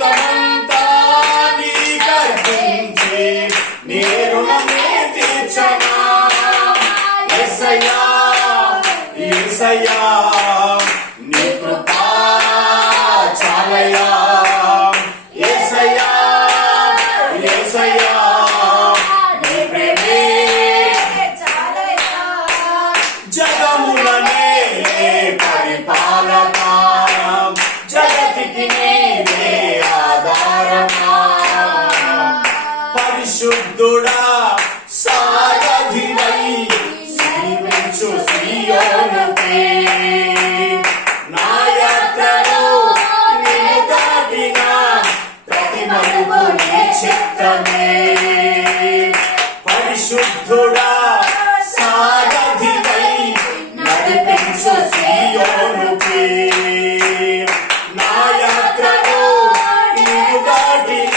జీవితమంతా నీకర్పించి నీ రుణమే తీర్చనా యేసయ్యా యేసయ్యా నీ కృపా చాలయ్యా యేసయ్యా యేసయ్యా నీ ప్రేమే జగములనే పరిపాలక జగతికి నీవే ఆధారమా పరిశుద్ధుడా సారథివై జీవించు సీయోనుపై నా యాత్రలో నిన్ను దాటిన ప్రతి మలుపు నీ చిత్తమే పరిశుద్ధుడా సారథివై నడిపించు సీయోనుపై నా యాత్రలో నిన్ను దాటిన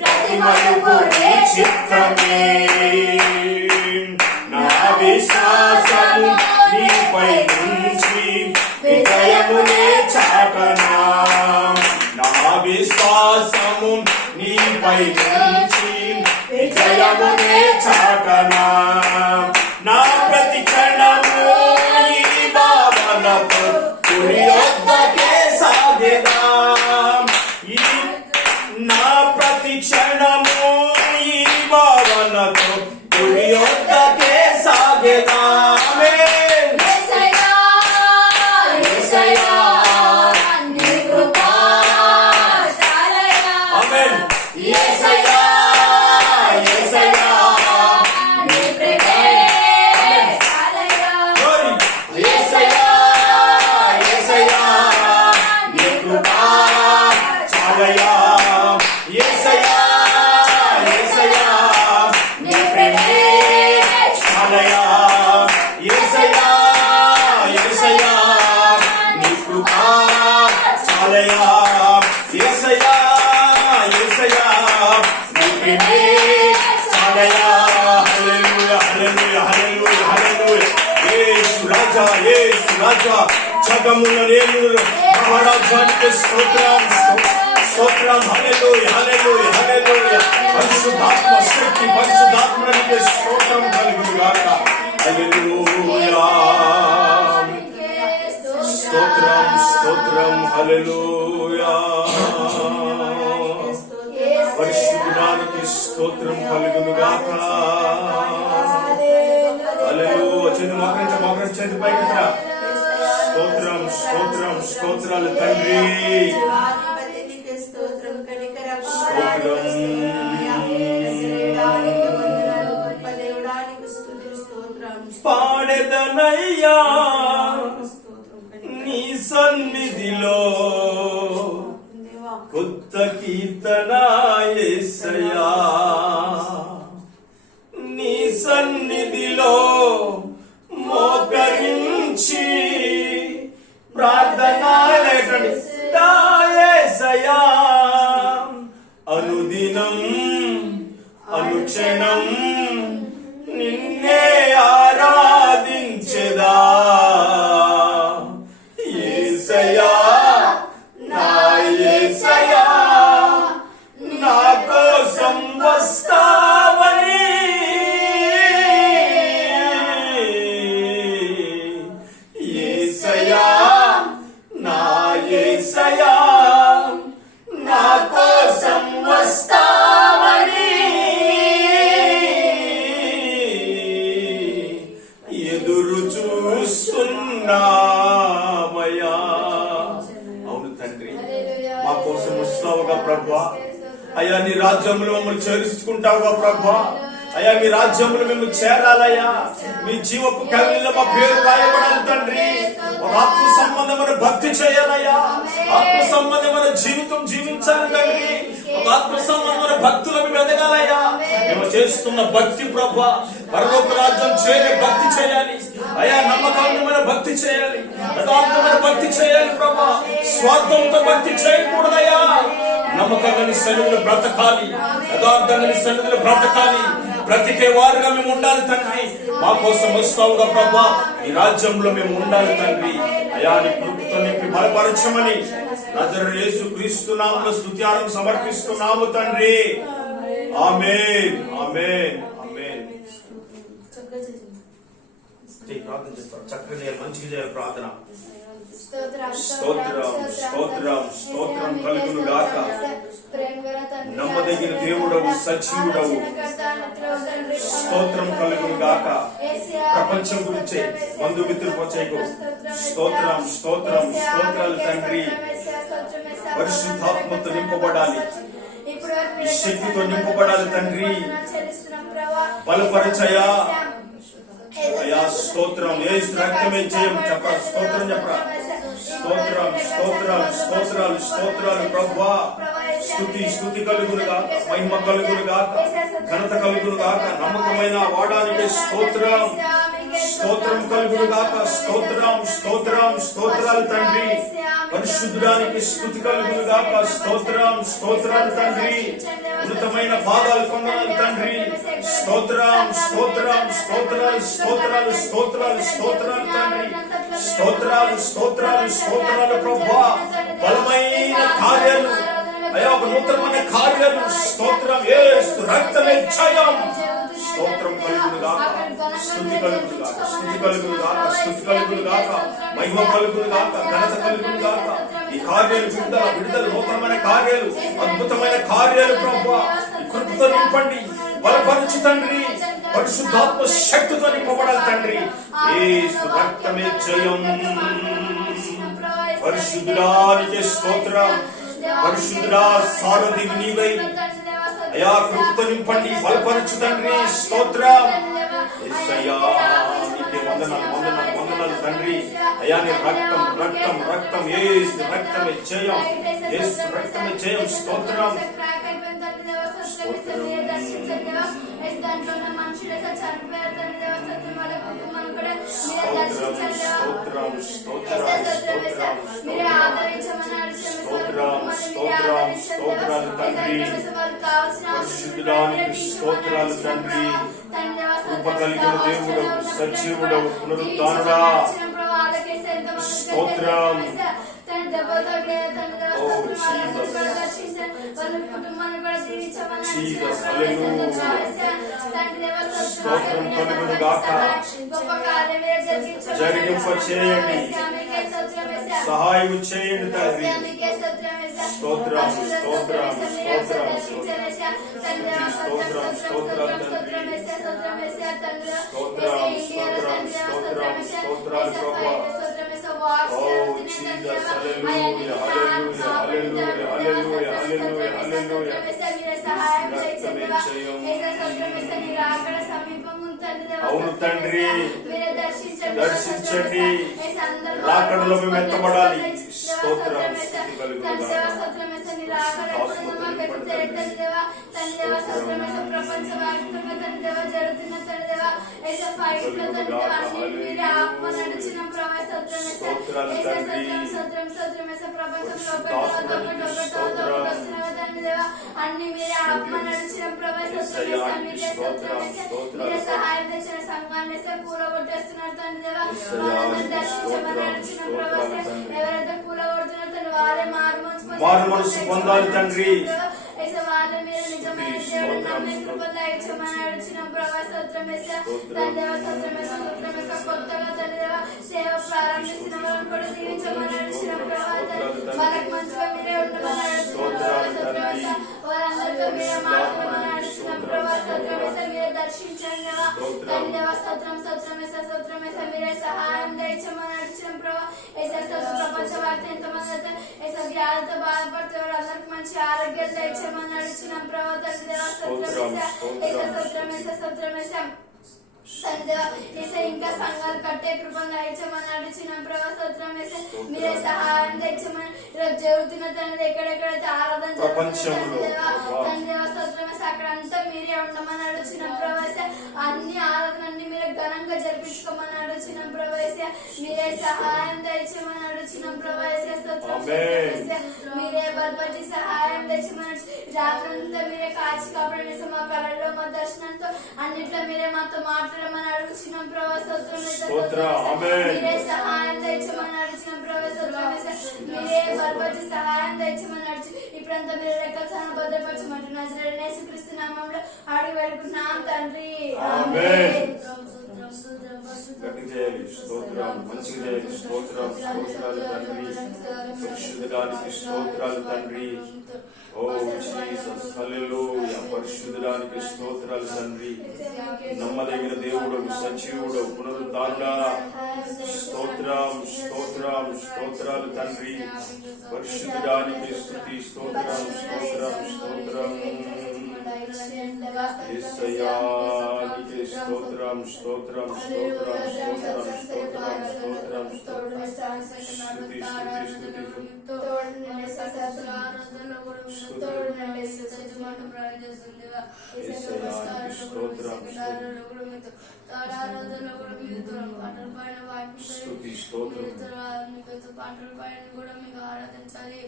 ప్రతి మలుపు నీ చిత్తమే నా విశ్వాసము నీపై నుంచి విజయమునే చాటనా నా విశ్వాసము నీపై నుంచి విజయమునే చాటనా నా ప్రతి క్షణము ఈ భావనతో గురి వద్దకే సాగెదా ఈ నా ప్రతి క్షణము ఈ భావనతో గురి వద్దకే సాగెదా యేసయ్యా యేసయ్యా నీ కృపా చాలయ్యా ఆమేన్ యేసయ్యా యేసయ్యా నీ ప్రేమే చాలయ్యా glory యేసయ్యా యేసయ్యా నీ కృపా చాలయ్యా యేసయ్యా యేసయ్యా నీ ప్రేమే చాలయ్యా యేసయ్యా యేసయ్యా నీ కృపా చాలయ్యా యేసయ్యా యేసయ్యా నీ ప్రేమే చాలయ్యా హల్లెలూయా హల్లెలూయా హల్లెలూయా హల్లెలూయా యేసు రాజా జగముల రేణులు మహారాజానికి స్తోత్రం స్తోత్రం హల్లెలూయా హల్లెలూయా హల్లెలూయా పరిశుద్ధాత్మ శక్తి పరిశుద్ధాత్మనికి స్తోత్రం కలుగును గాక హల్లెలూయా స్తోత్రం స్తోత్రం హల్లెలూయా పరిశుద్ధానికి స్తోత్రం కలుగును గాక హల్లెలూయా చేతి మోకరించి చేతి పైకి ఎత్తురా. స్తోత్రం స్తోత్రం స్తోత్రాలు తండ్రి పాడెదనయ్యా నీ సన్నిధిలో కొత్త కీర్తన యేసయ్యా నీ సన్నిధిలో మోకరించి ప్రార్థనలేటండి యేసయ్యా అనుదినం అనుక్షణం నిన్నే ఆరాధించెదా యేసయ్యా నా యేసయ్యా నా కోసం వస్తావని యేసయ్యా నా యేసయ్యా నా కోసం వస్తావని ఎదురు చూస్తున్నామయ్యా అవును తండ్రి మా కోసం వస్తావుగా ప్రభువా అయ్యా నీ రాజ్యంలో మమ్మల్ని చేర్చుకుంటావుగా ప్రభువా అయ్యా మీ రాజ్యంలో మేము చేరాలయ్యా మీ జీవపు కవిలో మా పేరు రాయబడాలి తండ్రి ఒక ఆత్మ సంబంధమైన భక్తి చేయాలయ్యా ఆత్మ సంబంధమైన జీవితం జీవించాలి తండ్రి ఒక ఆత్మ సంబంధమైన భక్తులు మేము ఎదగాలయ్యా మేము చేస్తున్న భక్తి ప్రభువా పరలోక రాజ్యం చేరే భక్తి చేయాలి అయ్యా నమ్మకమైన భక్తి చేయాలి యథార్థమైన భక్తి చేయాలి ప్రభా స్వార్థంతో భక్తి చేయకూడదయ్యా నమ్మకంగా నీ సన్నిధిలో బ్రతకాలి యథార్థంగా నీ సన్నిధిలో బ్రతకాలి బ్రతికే వారుగా మేము ఉండాలి తండ్రి మా కోసం వస్తావుగా ప్రభా ఈ రాజ్యంలో మేము ఉండాలి తండ్రి అయా నీ కృపతో నింపి బలపరచమని నజరేయుడైన యేసుక్రీస్తు నామములో స్తుత్యాలను సమర్పిస్తున్నాము తండ్రి. ఆమేన్ ఆమేన్ ఆమేన్. ప్రార్థన చేస్తారు. చక్కగా చేయాలి, మంచిగా చేయాలి ప్రార్థన. స్తోత్రం స్తోత్రం స్తోత్రం కలుగును గాక. నమ్మదగిన దేవుడవు, సజీవుడవు, స్తోత్రం కలుగును గాక. ప్రపంచం గురించే బంధుమిత్రులకు వచ్చేకు స్తోత్రం స్తోత్రం స్తోత్రాలు తండ్రి. పరిశుద్ధాత్మతో నింపబడాలి, ఈ శక్తితో నింపబడాలి తండ్రి. బలపరచయా అయ్యా. స్తోత్రం. యేసు రక్తమే జయం. చెప్పరా స్తోత్రం, చెప్పరా స్తోత్రం స్తోత్రాలు స్తోత్రాలు స్తోత్రాలు ప్రభువా. స్తుతి స్తుతి కలుగును గాక, మహిమ కలుగును గాక, ఘనత కలుగును గాక. నమ్మకమైన వాడానికి స్తోత్రం స్తోత్రం కలుగును గాక. స్తోత్రం స్తోత్రం స్తోత్రాలు తండ్రి. పరిశుద్ధానికి స్తుతి కలుగును గాక. స్తోత్రం స్తోత్రాలు తండ్రి. ఉన్నతమైన పాదాలు పొందాలి తండ్రి. స్తోత్రం స్తోత్రం స్తోత్రాలు స్తోత్రాలు స్తోత్రాలు స్తోత్రాలు తండ్రి. స్తోత్రాలు స్తోత్రాలు స్తోత్రాలు ప్రభువా. బలమైన కార్యాలు అయ్యా, ఒక నూతనమైన కార్యాలు. స్తోత్రం. యేసు రక్తమే జయం. స్తోత్రం కలుగును గాక, స్తుతి కలుగును గాక, స్తుతి కలుగును గాక, స్తుతి కలుగును గాక, మహిమ కలుగును గాక, ఘనత కలుగును గాక. ఈ కార్యాలు విడుదల విడుదల, నూతనమైన కార్యాలు, అద్భుతమైన కార్యాలు ప్రభువా. ఈ కృపతో నింపండి, బలపరచు తండ్రి. పరిశుద్ధాత్మ శక్తితో నింపబడాలి తండ్రి. యేసు రక్తమే జయం. పరిశుద్ధుడానికి స్తోత్రం. పరిశుద్ధుడా సారథి నీవై అయా, కృపతో నింపండి, బలపరచు తండ్రి. స్తోత్రం. యేసయ్యా నీకే వందనాలు వందనాలు వందనాలు తండ్రి. అయా నీ రక్తం రక్తం రక్తం. యేసు రక్తమే జయం, యేసు రక్తమే జయం. స్తోత్రం. స్తోత్రాలు తండ్రి. పరిశుద్ధానికి స్తోత్రాలు తండ్రి. కృప కలిగిన దేవుడవు, సజీవుడవు, పునరుద్ధానుడా. స్తోత్రం. స్తోత్రం కలుగును గాక. జరిగింప చేయండి, సహాయం చేయండి తండ్రి. స్తోత్రం స్తోత్రం స్తోత్రం స్తోత్రం స్తోత్రం తండ్రి. స్తోత్రం స్తోత్రం స్తోత్రం స్తోత్రాలు ప్రభువా. ఓ జీసస్, హల్లెలూయా హల్లెలూయా హల్లెలూయా హల్లెలూయా హల్లెలూయా హల్లెలూయా. రక్తమే జయం. అవును తండ్రి, దర్శించండి. రాకడలో మేము ఎత్తబడాలి. స్తోత్రం. స్తుతి కలుగును గాక. స్తోత్రాలు తండ్రి. అన్ని మీరే ఆత్మ నడిచిన సహాయం తెచ్చిన సంఘాన్ని కూలగొట్టేస్తున్నారు తండ్రి దేవా. వాళ్ళందరూ దర్శించమని నడిచిన ప్రభావం. ఎవరైతే కూలగొడుతున్నారు వారే మారు మనసు పొందాలి తండ్రి. వాళ్ళ మీద నిజమైన దేవుడు నమ్మే కృప దయచేయమని నడిచిన ప్రభావ. స్తోత్రం యేసయ్యా. తండ్రి దేవా స్తోత్రం యేసయ్యా. స్తోత్రం యేసయ్యా. కొత్తగా తండ్రి దేవా సేవ ప్రారంభిస్తున్న వాళ్ళని కూడా దీవించమని నడిచిన ప్రభావ. వాళ్ళకి మంచిగా మీరే ఉండమని నడిచిన ప్రభావ. స్తోత్రం యేసయ్యా. వాళ్ళందరితో మీరే మాట్లాడమని నడిచిన ప్రభావ. స్తోత్రం యేసయ్యా. మీరే దర్శించండి దేవా. తండ్రి దేవా స్తోత్రం స్తోత్రం యేసయ్యా. స్తోత్రం యేసయ్యా. మీరే సహాయం దయచేయమని నడిచిన ప్రభావ. యేసయ్యా స్తోత్రం. ప్రపంచ వార్త ఎంతమంది అయితే యేసయ్యా వ్యాధితో బాధపడుతున్నారు, అందరికి మంచి ఆరోగ్యాలు దయచేయమని నడిచిన ప్రభావ. తండ్రి దేవా స్తోత్రం యేసయ్యా. యేసయ్యా స్తోత్రం యేసయ్యా. స్తోత్రం యేసయ్యా. తండ్రి దేవా యేసయ్యా ఇంకా సంఘాలు కట్టే కృపను దయచేయమని నడిచిన ప్రభావ. స్తోత్రం యేసయ్యా. మీరే సహాయం దయచేయమని ఈరోజు జరుగుతున్న తండ్రి ఎక్కడెక్కడైతే ఆరాధన జరుగుతుంది దేవా. తండ్రి దేవా స్తోత్రం యేసయ్యా. అక్కడ అంతా మీరే ఉండమని నడిచిన ప్రభావ. అన్ని ఆరాధన అన్ని మీరే ఘనంగా జరిపించుకోమని నడిచిన ప్రభావ. మీరే మీరే సహాయం దయచేయమని అడుగుచున్నాం ప్రభా. యేసయ్య స్తోత్రం. మీరే బలపరిచి సహాయం దయచేయమని రాత్రంతా మీరే కాచి కాపాడండి. మా కళల్లో మా దర్శనంతో అన్నిట్లో మీరే మాతో మాట్లాడమని అడుగుచున్నాం ప్రభా. స్తోత్రం. మీరే సహాయం దయచేయమని అడుగుచున్నాం ప్రభా. స్తోత్రం. మీరే బలపరిచి సహాయం దయచేయమని అడుచు ఇప్పుడంతా మీరు రెక్కల సహన భద్రపరచమంటున్నారు. యేసుక్రీస్తు నామములో అడిగి వేడుకుంటున్నాం తండ్రి. ఆమేన్. గట్టి చేయాలి. స్తోత్రం. మంచిగా చేయాలి. స్తోత్రం. స్తోత్రాలు తండ్రి. పరిశుద్ధుడానికి స్తోత్రాలు తండ్రి. ఓ జీసస్ హల్లెలూయా. పరిశుద్ధుడానికి స్తోత్రాలు తండ్రి. నమ్మదగిన దేవుడు, సజీవుడు, పునరుద్ధారుడా. స్తోత్రం. స్తోత్రం. స్తోత్రాలు తండ్రి. పరిశుద్ధుడానికి స్తుతి. స్తోత్రం. స్తోత్రం. స్తోత్రం. యేసయ్యానికి స్తోత్రం. స్తోత్రం. స్తోత్రం. స్తోత్రం. స్తోత్రం. స్తోత్రం. స్తోత్రం. స్తుతి. స్తుతి. స్తుతి. స్తోత్రం. పాటలు పాడిన కూడా మీకు ఆరాధించాలి.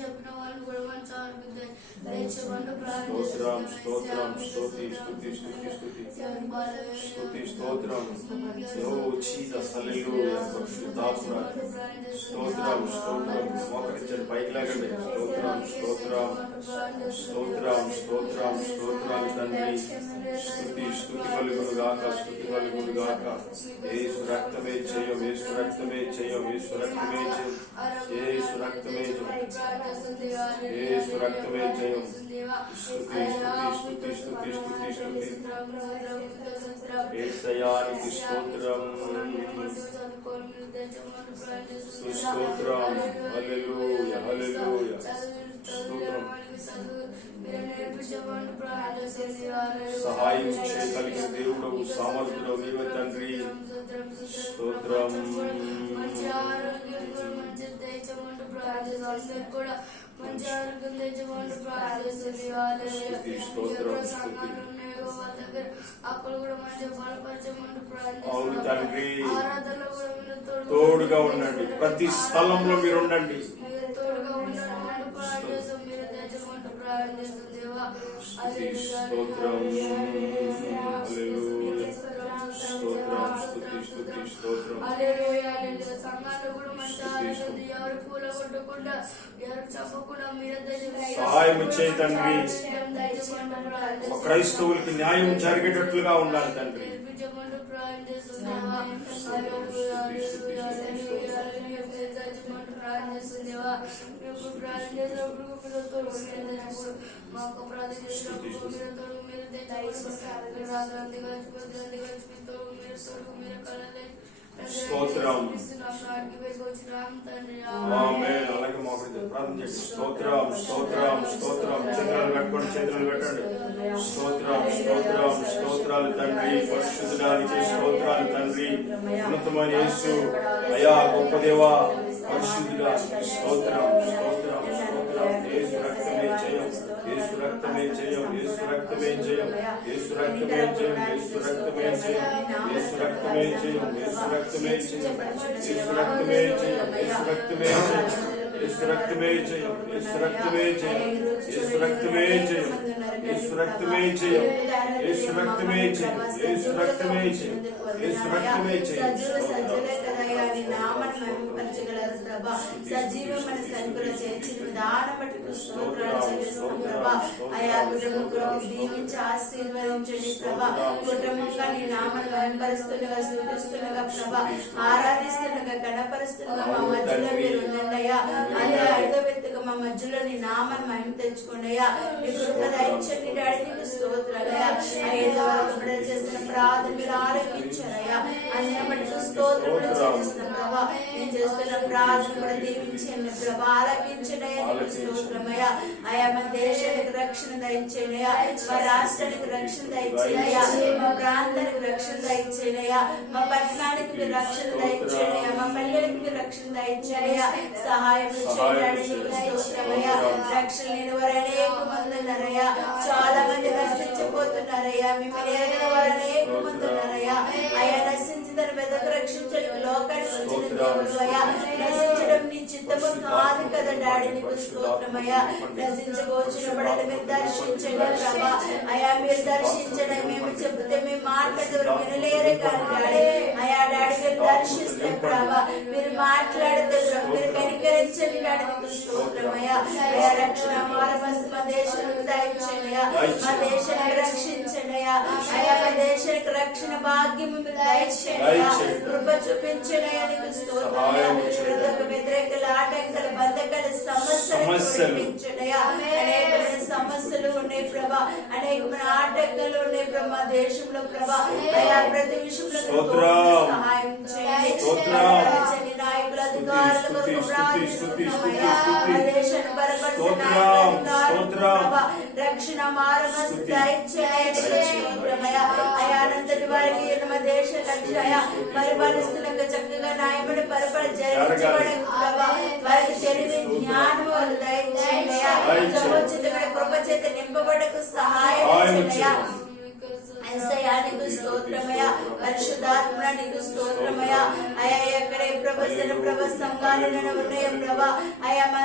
చెప్పిన వాళ్ళు కూడా మంచి ఆరోగ్యం స్తోత్రం. స్తోత్రం. స్తుతి. స్తుతి. స్తుతి. స్తుతి. స్తుతి. స్తోత్రం. ఓ జీసస్ హల్లెలూయా. పరిశుద్ధాత్మ స్తోత్రం. స్తోత్రం. మోకరించండి, పైకి లాగండి. స్తోత్రం. స్తోత్రం. స్తోత్రం. స్తోత్రం. స్తోత్రాలు తండ్రి. స్తుతి. స్తుతి కలుగును గాక. స్తుతి కలుగును గాక. యేసు రక్తమే జయం. యేసు రక్తమే జయం. యేసు రక్తమే జయం. యేసు రక్తమే జయం. యేసు రక్తమే జయం. స్తుతి. స్తుతి. స్తుతి. స్తుతి. స్తుతి. యేసయ్యానికి స్తోత్రం. స్తోత్రం. హల్లెలూయా. హల్లెలూయా. స్తోత్రం. సహాయం చేయగలిగిన దేవుడు, సామర్థ్యుడు నీవే తండ్రి. స్తోత్రం. మంచి ఆరోగ్యం తెచ్చుకుంటూ ప్రార్థిస్తుంది. అక్కడ కూడా మంచిగా బలపరచమంటూ అవును తండ్రి. ఆరాధనలో కూడా మీరు తోడుగా ఉండండి. ప్రతి స్థలంలో మీరు ఉండండి. తోడుగా ఉండడం ప్రార్థిస్తాం. మీరు తెచ్చుకుంటూ ప్రార్థిస్తుంది. స్తోత్రం. హల్లెలూయా. స్తోత్రం. స్తుతి. స్తుతి. స్తోత్రం. సంఘాలు కూడా మంచి ఆలోచన. ఎవరు పూల కొట్టకుండా, ఎవరు చెప్పకుండా మీరు సహాయం చేయి తండ్రి. ఒక క్రైస్తవులకి న్యాయం జరిగేటట్లుగా ఉండాలి తండ్రి. స్తోత్రం. ఆమేన్. అలాగే మోకరించి ప్రార్థన చేయండి. స్తోత్రం. స్తోత్రం. స్తోత్రం. చేతులు పెట్టుకోండి. చేతులు పెట్టండి. స్తోత్రం. స్తోత్రం. స్తోత్రాలు తండ్రి. పరిశుద్ధుడానికి స్తోత్రాలు తండ్రి. ఉన్నతమైన యేసు అయా గొప్ప దేవా పరిశుద్ధుడా స్తోత్రం. స్తోత్రం. స్తోత్రం. యేసు రక్తమే జయం. యేసు రక్తమే జయం. యేసు రక్తమే జయం. యేసు రక్తమే జయం. యేసు రక్తమే జయం. యేసు రక్తమే జయం. యేసు రక్తమే జయం. యేసు రక్తమే జయం. యేసు రక్తమే జయం. యేసు రక్తమే జయం. యేసు రక్తమే జయం. యేసు రక్తమే జయం. యేసు రక్తమే జయం. యేసు రక్తమే జయం. యేసు రక్తమే జయం. యేసు రక్తమే జయం. సజీవమైన సరుకుల చేర్చి విధానం బట్టి స్తోత్రాలు చెల్లిస్తున్నాం ప్రభా. అయా కుటుంబం దీవించి ఆశీర్వదించండి ప్రభా. కుటుంబంగా నీ నామను వెంబడిస్తుండగా సూచిస్తుండగా ప్రభా, ఆరాధిస్తుండగా గణపరుస్తుండగా మా మధ్యలో మీరు ఉండండి అయ్యా. అదే ఐదో వ్యక్తిగా మా మధ్యలో నీ నామను మహిమ తెచ్చుకోండి అయ్యా. మీ కృప దయచండి డాడీ. నీకు స్తోత్రాలయ్యా. ఐదో వరకు బిడ్డ చేస్తున్న ప్రార్థన మీరు ఆరోగించారయ్యా. అన్ని బట్టి స్తోత్రం చేస్తున్నాం ప్రభా. నేను చేస్తున్న ప్రార్థన కూడా దీవించండి ప్రభా. ఆలకించండి అయ్యా. నీకు స్తోత్రమయ్యా. అయా మా దేశానికి రక్షణ దయచేయండి అయ్యా. మా రాష్ట్రానికి రక్షణ దయచేయండి అయ్యా. మా ప్రాంతానికి రక్షణ దయచేయండి అయ్యా. మా పట్టణానికి మీరు రక్షణ దయచేయండి అయ్యా. మా పల్లెలకు మీరు రక్షణ దయచేయండి అయ్యా. సహాయం చేయండి. నీకు స్తోత్రమయ్యా. రక్షణ లేని వారు అనేక మంది ఉన్నారయ్యా. చాలా మంది నశించిపోతున్నారయ్యా. మిమ్మల్ని ఎరిగిన వారు అనేక మంది ఉన్నారయ్యా. అయ్యా నశించిన తన మెదకు రక్షించడానికి లోకానికి వచ్చిన దేవుడు అయ్యా. నశించడం నీ చిత్తము కాదు కదా డాడీ, నీకు స్తోత్రమయ్యా. నశించబోచిన బిడ్డలు మీరు దర్శించండి ప్రభా అయా. మీరు దర్శించడం మేము చెబితే మేము మాట్లాడతారు వినలేరే కానీ డాడీ అయా. డాడీ మీరు దర్శిస్తే ప్రభా, మీరు మాట్లాడితే మీరు కనికరించండి డాడీ, నీకు స్తోత్రమయ్యా. అయా రక్షణ మారవలసి మా దేశానికి దయచేయండి అయ్యా. మా దేశాన్ని రక్షించండి అయ్యా. అయా మా దేశానికి రక్షణ భాగ్యం మీరు దయచేయండి అయ్యా. కృప చూపించండి అయ్యా, నీకు స్తోత్రమయ్యా. ప్రతి ఒక్క వ్యతిరేకల ఆటంకాల బంధకాల సమస్యలు చూపించండి అయ్యా. అనేకమైన సమస్యలు ఉన్నాయి ప్రభా, అనేకమైన ఆటంకాలు ఉన్నాయి ప్రభా మా దేశంలో ప్రభా అయా. ప్రతి విషయంలో సహాయం చేయండి. నాయకుల అధికారుల కొరకు ప్రార్థిస్తున్నామయ్యా. మా దేశాన్ని బలపరిచిన రక్షణ మారవలసి దయచేయండి అయా. అనంతటి వారికి మా దేశ రక్షణ పరిపాలిస్తున్న చక్కగా న్యాయమని పరిపాలన జరిగించబడే ప్రభా, వారికి తెలివి జ్ఞానం వాళ్ళు దయచేయండి అయ్యా. సముచితమైన కృప చేత నింపబడకు సహాయం చేయండి. నీకు స్తోత్రమయ్యా. పరిశుద్ధాత్మ నీకు స్తోత్రమయ్యా. అయా ఎక్కడే ప్రభ సంఘాలు ఉన్నాయో ప్రభా అయా. మా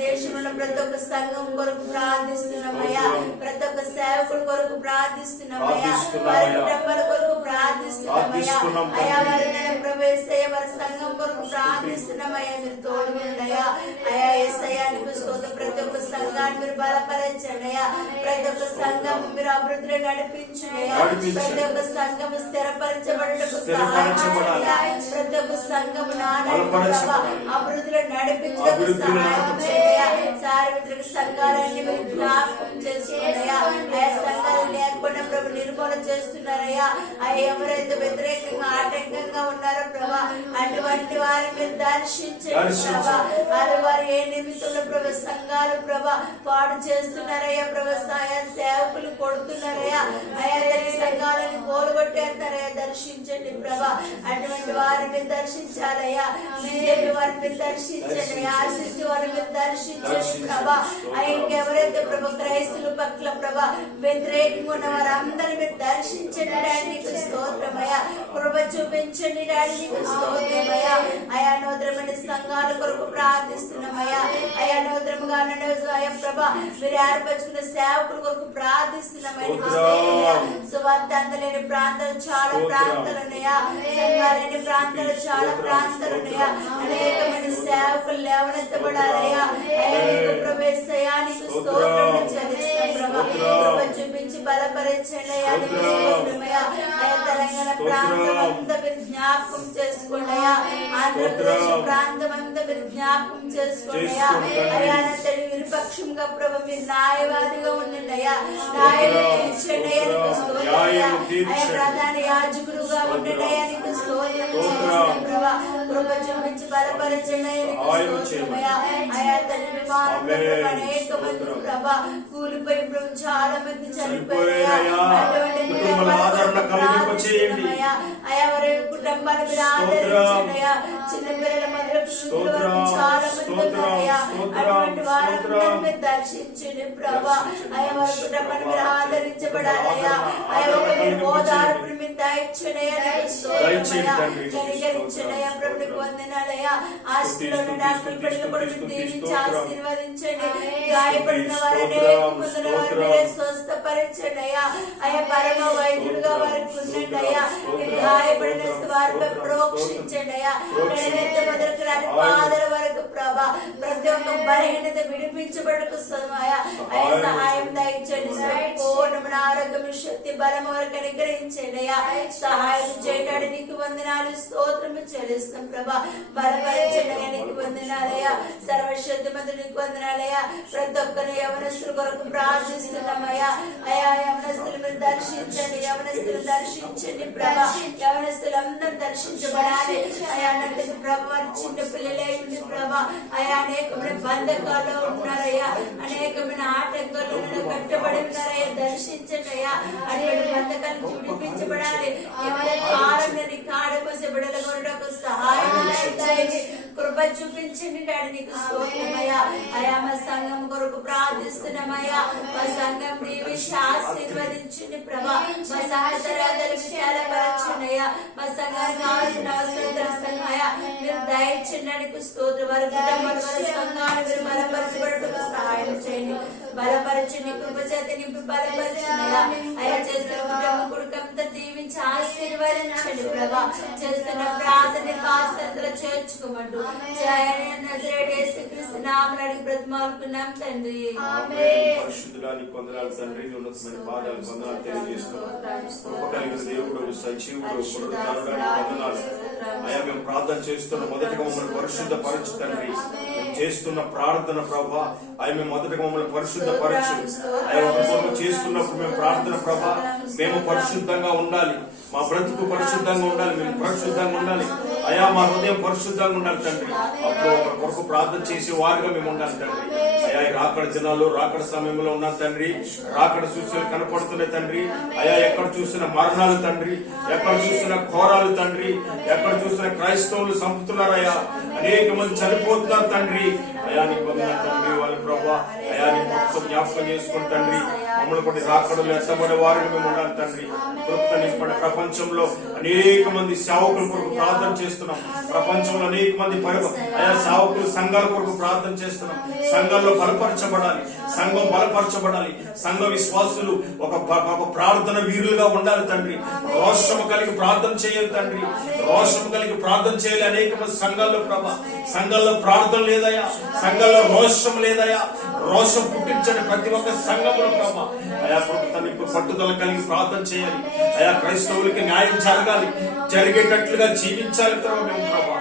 దేశంలో ప్రతి ఒక్క సంఘం కొరకు ప్రార్థిస్తున్నామయ్యా. ప్రతి ఒక్క సేవకుల కొరకు ప్రార్థిస్తున్నామయ్యా. వారి కుటుంబాల కొరకు ప్రార్థిస్తున్నామయ్యా. అయా వారి ప్రవేశయ్య వారి సంఘం కొరకు ప్రార్థిస్తున్నామయ్యా. మీరు తోడుగుండయా అయా. యేసయ్యా నీకు స్తోత్రం. ప్రతి ఒక్క సంఘాన్ని మీరు బలపరచండి అయ్యా. ప్రతి ఒక్క సంఘం మీరు అభివృద్ధిలో నడిపించునయ్యా. ప్రతి ఒక్క సంఘము స్థిరపరచబడటకు సహాయం చేయండి. ప్రతి ఒక్క సంఘము అభివృద్ధిలో నడిపించడానికి సహాయం చేయండి. సార్వత్రిక సంఘాలన్నీ మీరు జ్ఞాపకం చేస్తున్నారయ్యా. ఆయా సంఘాలు లేకుండా ప్రభు నిర్మూలన చేస్తున్నారయ్యా. అయ్యా ఎవరైతే వ్యతిరేకంగా ఆటంకంగా ఉన్నారో ప్రభా అటువంటి వారిని మీరు దర్శించండి ప్రభా. అది వారు ఏ నిమిత్తంలో ప్రభు సంఘాలు ప్రభా పాడు చేస్తున్నారయ్యా. ప్రభు సేవకులు కొడుతున్నారయ్యా. అయా సంఘాలను పోలగొట్టేస్తారయ్యా. దర్శించండి ప్రభా. అటువంటి వారిని దర్శించాలయ్యా. మీరే వారిని దర్శించండి. ఆశిస్తూ వారిని దర్శించండి ప్రభా. ఇంకెవరైతే ప్రభా క్రైస్తుల పట్ల ప్రభా వ్యతిరేకంగా ఉన్న వారందరినీ మీరు దర్శించండి డాడీ, నీకు స్తోత్రమయ్యా. కృప చూపించండి డాడీ, నీకు స్తోత్రమయ్యా. అయా నూతనమైన సంఘాల కొరకు ప్రార్థిస్తున్నామయ్యా. అయా నూతనంగా ప్రభా మీరు ఏర్పరచుకున్న సేవకుల కొరకు ప్రార్థిస్తున్నామయ్యా. సువార్త లేని ప్రాంతాలు చాలా ప్రాంతాలు ఉన్నాయా. సంఘాలేని ప్రాంతాలు చాలా ప్రాంతాలు ఉన్నాయా. అనేకమైన సేవకులు లేవనెత్తబడాలయ్యా. ప్రవేశయ్యా నీకు స్తోత్రం చెల్లిస్తాం ప్రభా. కృప చూపించి బలపరచండి అయ్యా. నీకు స్తోత్రమయ్యా. అయా తెలంగాణ ప్రాంతం అంతా మీరు జ్ఞాపకం చేసుకోండి అయ్యా. ఆంధ్రప్రదేశ్ ప్రాంతం అంతా మీరు జ్ఞాపకం చేసుకోండి అయ్యా. అయా విరుపక్షంగా ప్రభు మీరు న్యాయవాదిగా ఉండండి అయ్యా. న్యాయం తీర్చండి అయ్యా. నీకు స్తోత్రం అయ్యా. ప్రధాన యాజకుడుగా ఉండండి అయ్యా. నీకు స్తోత్రం ప్రభా. కృప చూపించి బలపరచండి అయ్యా. నీకు స్తోత్రం అయ్యా. అయా తండ్రి అనేక మంది ప్రభా కూలిపోయి ప్రభు చాలా మంది చనిపోయారు. అయా వారి కుటుంబాన్ని మీరు ఆదరించండి అయ్యా. చిన్న పిల్లల మొదలు చాలా మంది ఉన్నారయ్యా. అటువంటి వారందరినీ మీరు దర్శించండి ప్రభా. అయా వారి కుటుంబాన్ని మీరు ఆదరించబడాలయ్యా. అయ్యా మీరు ఓదార్పుని మీరు దయచండి అయ్యా. కనికరించండి అయ్యా. ప్రభుకి వందనాలయ్యా. ఆస్తిలో డాక్టర్ పిల్లలు కూడా మీరు దీవించి ఆశీర్వదించండి. గాయపడిన వారిని పొందిన వారిని మీరే స్వస్థపరచండి అయ్యా. అయ్యా పరమ వైద్యుడుగా వారికి ఉండండి అయ్యా. మీరు గాయపడిన వారిపై ప్రోక్షించండి అయ్యా. మొదలుకురాని పాదల వరకు ప్రభా ప్రతి ఒక్క బలహీనత విడిపించబడకు అయ్యా. అయ్యా సహాయం దయచండి. పూర్ణమైన ఆరోగ్యం శక్తి బలం వరకు అనుగ్రహించండి అయ్యా. సహాయం చేయడానికి నీకు వందనాలు స్తోత్రము చెల్లిస్తాం ప్రభా. బలపరచండి అయ్యా. నీకు వందనాలయ్యా. సర్వశక్తి మంత్రి నీకు వందనాలయ్యా. ప్రతి ఒక్కరిని యవనస్తుల కొరకు ప్రార్థిస్తున్నామయ్యా. అయా యవనస్తులు మీరు దర్శించండి. యవనస్తులు దర్శించండి ప్రభా. యవనస్తులందరూ దర్శించబడాలి అయా. అన్నట్టు ప్రభా వారి చిన్న పిల్లలే ఉంది ప్రభా. అయా అనేకమైన బంధకాల్లో ఉన్నారయ్యా. అనేకమైన ఆటంకాలను కట్టబడి ఉన్నారయ్యా. దర్శించండి అయ్యా. అటువంటి బంధకాలను విడిపించబడాలి. కాలం కాడకోసే బిడ్డల కొరకు సహాయం కృప చూపించండి డాడీ. నీకు స్తోత్రమయ్యా. అయా మా సంఘం కొరకు ప్రార్థిస్తున్నామయ్యా. మా సంఘం దీవించి ఆశీర్వదించండి ప్రభా. మా సంఘ విశాలపరచండి అయ్యా. మా సంఘానికి కావాల్సిన అవసరం తెలుస్తున్నాయా మీరు దయచేయడానికి స్తోత్రం. వారి కుటుంబాలు వారి సంఘాలు మీరు బలపరచబడటకు సహాయం చేయండి. బలపరచండి, కృప చేత నింపి బలపరచండి అయ్యా. చేస్తున్న కుటుంబం కుటుంబంతో దీవించి ఆశీర్వదించండి ప్రభా. చేస్తున్న ప్రార్థన కాసంతలో చేర్చుకోమంటూ యేసుక్రీస్తు నామమున అడిగి బ్రతిమాలుకున్నాం తండ్రి. పరిశుద్ధుడానికి వందనాలు తండ్రి. ఉన్నతమైన పాదాలు వందనాలు తెలియజేస్తున్నాం. కృప కలిగిన దేవుడు, సజీవుడు, పునరుద్ధారుడానికి వందనాలు అయ్యా. మేము ప్రార్థన చేస్తున్న మొదటగా మమ్మల్ని పరిశుద్ధ పరచు తండ్రి. మేము చేస్తున్న ప్రార్థన ప్రభా అయ్యా మేము మొదటగా మమ్మల్ని పరిశుద్ధ పరచు అయ్యా. చేస్తున్నప్పుడు మేము ప్రార్థన ప్రభా మేము పరిశుద్ధంగా ఉండాలి. మా బ్రతుకు పరిశుద్ధంగా ఉండాలి. మేము పరిశుద్ధంగా ఉండాలి అయ్యా. మా హృదయం పరిశుద్ధంగా ఉండాలి తండ్రి. అప్పుడు ఒకరి కొరకు ప్రార్థన చేసే వారిగా మేము ఉండాలి తండ్రి అయ్యా. ఈ రాకడ దినాల్లో రాకడ సమయంలో ఉన్నాం తండ్రి. రాకడ సూచనలు కనపడుతున్నాయి తండ్రి అయ్యా. ఎక్కడ చూసిన మరణాలు తండ్రి, ఎక్కడ చూసిన ఘోరాలు తండ్రి, ఎక్కడ చూసిన క్రైస్తవులు చంపుతున్నారయ్యా. అనేక మంది చనిపోతున్నారు తండ్రి అయ్యా. నీకు వందనాలు తండ్రి. వాళ్ళ ప్రభా అయ్యా నీ కృప జ్ఞాపకం చేసుకుని తండ్రి మమ్మల్ని కొన్ని రాకడలు ఎత్తబడే వారిని మేము ఉండాలి తండ్రి. కృప నింపడే ప్రపంచంలో అనేక మంది సేవకుల కొరకు ప్రార్థన చేస్తున్నాం. ప్రపంచంలో అనేక మంది అయా సేవకులు సంఘాల కొరకు ప్రార్థన చేస్తున్నాం. సంఘంలో బలపరచబడాలి, సంఘం బలపరచబడాలి. సంఘ విశ్వాసులు ఒక ప్రార్థన వీరులుగా ఉండాలి తండ్రి. రోషము కలిగి ప్రార్థన చేయాలి తండ్రి. రోషము కలిగి ప్రార్థన చేయాలి. అనేక మంది సంఘాల్లో ప్రభా సంఘంలో ప్రార్థన లేదయా. సంఘంలో రోషం లేదయా. రోషం పుట్టించండి ప్రతి ఒక్క సంఘంలో ప్రభా అయా. పట్టుదల కలిగి ప్రార్థన చేయాలి అయా. క్రైస్తవులకి న్యాయం జరగాలి, జరిగేటట్లుగా జీవించాలి మేము ప్రభా.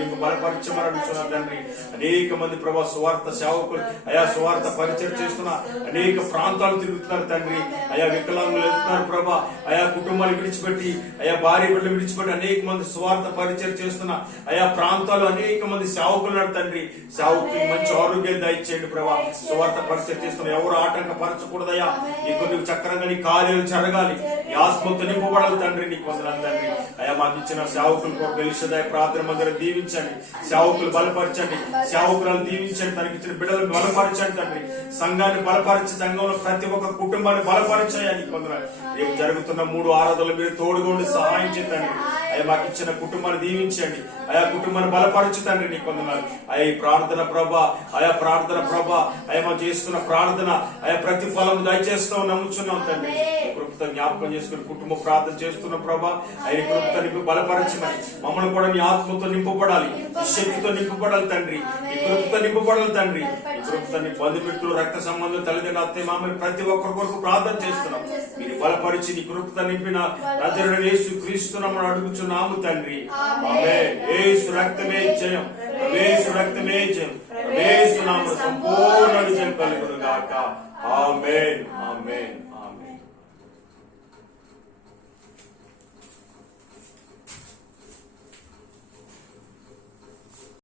నీకు బలపరచమని తండ్రి. అనేక మంది ప్రభా సువార్త సేవకులు అయా సువార్త పరిచయం చేస్తున్నా అనేక ప్రాంతాలు తిరుగుతున్నారు తండ్రి అయా. వికలాంగులు వెళ్తున్నారు ప్రభా అయా. కుటుంబాలు విడిచిపెట్టి అయా భార్య బిడ్డలు విడిచిపెట్టి అనేక మంది సువార్త పరిచయం చేస్తున్నా అయా. ప్రాంతాలు అనేక మంది సేవకులు తండ్రి. సేవకులు మంచి ఆరోగ్యాన్ని దయచేయండి ప్రభా. సువార్త పరిచయం చేస్తున్నా ఎవరు ఆటంకపరచకూడదయా. నీకు నువ్వు చక్రంగా నీ కార్యాలు జరగాలి. నీ ఆత్మతో నింపబడాలి తండ్రి. నీకు వందనాలు తండ్రి అయా. మాకు ఇచ్చిన సేవకుల కొరకు తెలిసేదాయ ప్రార్థన మందిరం దీవించండి. సేవకులు బలపరచండి, సేవకులను దీవించండి. తనకి ఇచ్చిన బిడ్డలను బలపరచండి తండ్రి. సంఘాన్ని బలపరిచి సంఘంలో ప్రతి ఒక్క కుటుంబాన్ని బలపరచాయని కొందరు రేపు జరుగుతున్న 3 ఆరాధనలు మీరు తోడుగా ఉండి సహాయం చేయండి అయ్యా. మాకు ఇచ్చిన కుటుంబాన్ని దీవించండి అయా. కుటుంబాన్ని బలపరచుతండి. నీకు వందనాలు అయ్యా. ఈ ప్రార్థన ప్రభా అయా. ప్రార్థన ప్రభా అయ్యా. మనం చేస్తున్న ప్రార్థన అయా ప్రతిఫలం దయచేస్తాం నమ్ముచున్నాం తండ్రి. కృపతో జ్ఞాపకం చేసుకుని కుటుంబ ప్రార్థన చేస్తున్న ప్రభా ఆయన కృపతో నింపి బలపరచమని మమ్మల్ని కూడా నీ ఆత్మతో నింపబడాలి, శక్తితో నింపబడాలి తండ్రి. ఈ కృపతో నింపబడాలి తండ్రి. ఈ కృపతో నీ బంధుమిత్రులు రక్త సంబంధం తల్లిదండ్రులు అత్తయ్య మామూలు ప్రతి ఒక్కరి కొరకు ప్రార్థన చేస్తున్నాం. మీరు బలపరిచి నీ కృపతో నింపిన నజరుడైన యేసుక్రీస్తు నామమున అడుగుచున్నాము తండ్రి. ఆమేన్. యేసు రక్తమే జయం, యేసు రక్తమే జయం, యేసు నామమున సంపూర్ణ విజయం కలుగును గాక. ఆమేన్.